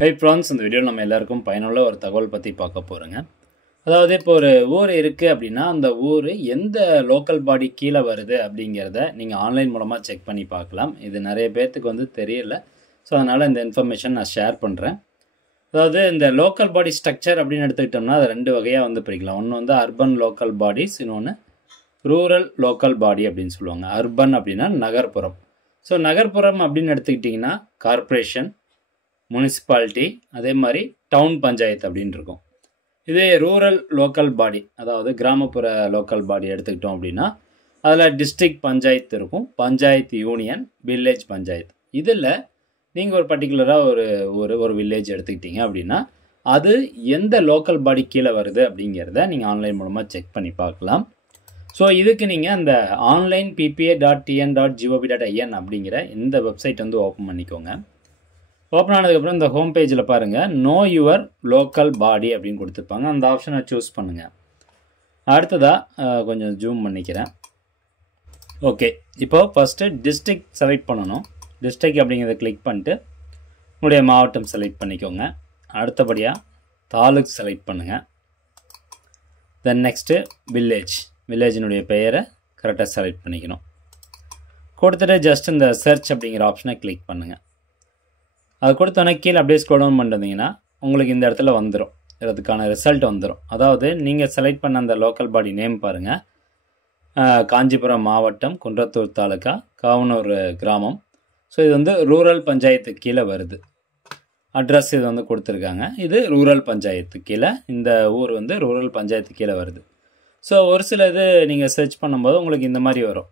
Hi friends, இந்த வீடியோவில் நம்ம எல்லாருக்கும் பயனுள்ள ஒரு தகவல் பற்றி பார்க்க போகிறோங்க. அதாவது இப்போ ஒரு ஊர் இருக்குது அப்படின்னா அந்த ஊர் எந்த லோக்கல் பாடி கீழே வருது அப்படிங்கிறத நீங்கள் ஆன்லைன் மூலமாக செக் பண்ணி பார்க்கலாம். இது நிறைய பேர்த்துக்கு தெரியல. ஸோ அதனால் இந்த இன்ஃபர்மேஷன் நான் ஷேர் பண்ணுறேன். அதாவது இந்த லோக்கல் பாடி ஸ்ட்ரக்சர் அப்படின்னு எடுத்துக்கிட்டோம்னா அது ரெண்டு வகையாக பிரிக்கலாம். ஒன்று அர்பன் லோக்கல் பாடிஸ், இன்னொன்று ரூரல் லோக்கல் பாடி அப்படின்னு சொல்லுவாங்க. அர்பன் அப்படின்னா நகர்ப்புறம். ஸோ நகர்ப்புறம் அப்படின்னு எடுத்துக்கிட்டிங்கன்னா கார்ப்பரேஷன், முனிசிபாலிட்டி, அதே மாதிரி டவுன் பஞ்சாயத்து அப்படின்னு இருக்கும். இதே ரூரல் லோக்கல் பாடி, அதாவது கிராமப்புற லோக்கல் பாடி எடுத்துக்கிட்டோம் அப்படின்னா அதில் டிஸ்ட்ரிக்ட் பஞ்சாயத்து இருக்கும், பஞ்சாயத்து யூனியன், வில்லேஜ் பஞ்சாயத்து. இதில் நீங்கள் ஒரு பர்டிகுலராக ஒரு வில்லேஜ் எடுத்துக்கிட்டீங்க அப்படின்னா அது எந்த லோக்கல் பாடி கீழே வருது அப்படிங்கிறத நீங்கள் ஆன்லைன் மூலமாக செக் பண்ணி பார்க்கலாம். ஸோ இதுக்கு நீங்கள் அந்த ஆன்லைன் ppa.tn.gov.in அப்படிங்கிற இந்த வெப்சைட் ஓப்பன் பண்ணிக்கோங்க. ஓப்பன் ஆனதுக்கப்புறம் இந்த ஹோம் பேஜில் பாருங்கள், நோ யுவர் லோக்கல் பாடி அப்படின்னு கொடுத்துருப்பாங்க. அந்த ஆப்ஷனை சூஸ் பண்ணுங்கள். அடுத்ததாக கொஞ்சம் ஜூம் பண்ணிக்கிறேன். ஓகே, இப்போது ஃபஸ்ட்டு டிஸ்ட்ரிக்ட் செலக்ட் பண்ணணும். டிஸ்ட்ரிக்ட் அப்படிங்கிறத கிளிக் பண்ணிட்டு உங்களுடைய மாவட்டம் செலக்ட் பண்ணிக்கோங்க. அடுத்தபடியாக தாலுக் செலக்ட் பண்ணுங்கள். தென் நெக்ஸ்ட்டு வில்லேஜினுடைய பெயரை கரெக்டாக செலக்ட் பண்ணிக்கணும். கொடுத்துட்டு ஜஸ்ட் இந்த சர்ச் அப்படிங்கிற ஆப்ஷனை கிளிக் பண்ணுங்கள். அது கொடுத்தோன்னே கீழே அப்படியே ஸ்க்ரோல் டவுன் பண்ணிட்டீங்கன்னா உங்களுக்கு இந்த இடத்துல வந்துடும், இதுக்கான ரிசல்ட் வந்துடும். அதாவது நீங்கள் செலக்ட் பண்ண அந்த லோக்கல் பாடி நேம் பாருங்கள், காஞ்சிபுரம் மாவட்டம், குன்றத்தூர் தாலுக்கா, காவனூர் கிராமம். ஸோ இது ரூரல் பஞ்சாயத்து கீழே வருது. அட்ரஸ் இது கொடுத்துருக்காங்க. இது ரூரல் பஞ்சாயத்து கீழே, இந்த ஊர் ரூரல் பஞ்சாயத்து கீழே வருது. ஸோ ஒரு சில இது நீங்கள் சர்ச் பண்ணும்போது உங்களுக்கு இந்த மாதிரி வரும்.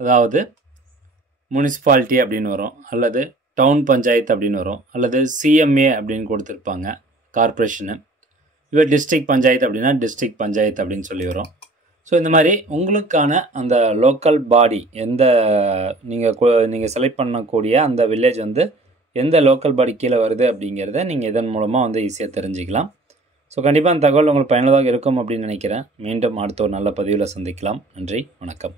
அதாவது முனிசிபாலிட்டி அப்படின்னு வரும், அல்லது டவுன் பஞ்சாயத்து அப்படின்னு வரும், அல்லது சிஎம்ஏ அப்படின்னு கொடுத்துருப்பாங்க கார்ப்பரேஷனு. இவர் டிஸ்ட்ரிக்ட் பஞ்சாயத்து அப்படின்னா டிஸ்ட்ரிக்ட் பஞ்சாயத்து அப்படின்னு சொல்லி வரும். ஸோ இந்த மாதிரி உங்களுக்கான அந்த லோக்கல் பாடி நீங்கள் செலக்ட் பண்ணக்கூடிய அந்த வில்லேஜ் எந்த லோக்கல் பாடி கீழே வருது அப்படிங்கிறத நீங்கள் இதன் மூலமாக ஈஸியாக தெரிஞ்சுக்கலாம். ஸோ கண்டிப்பாக அந்த தகவல் உங்களுக்கு பயனுள்ளதாக இருக்கும் அப்படின்னு நினைக்கிறேன். மீண்டும் அடுத்த ஒரு நல்ல பதிவில் சந்திக்கலாம். நன்றி, வணக்கம்.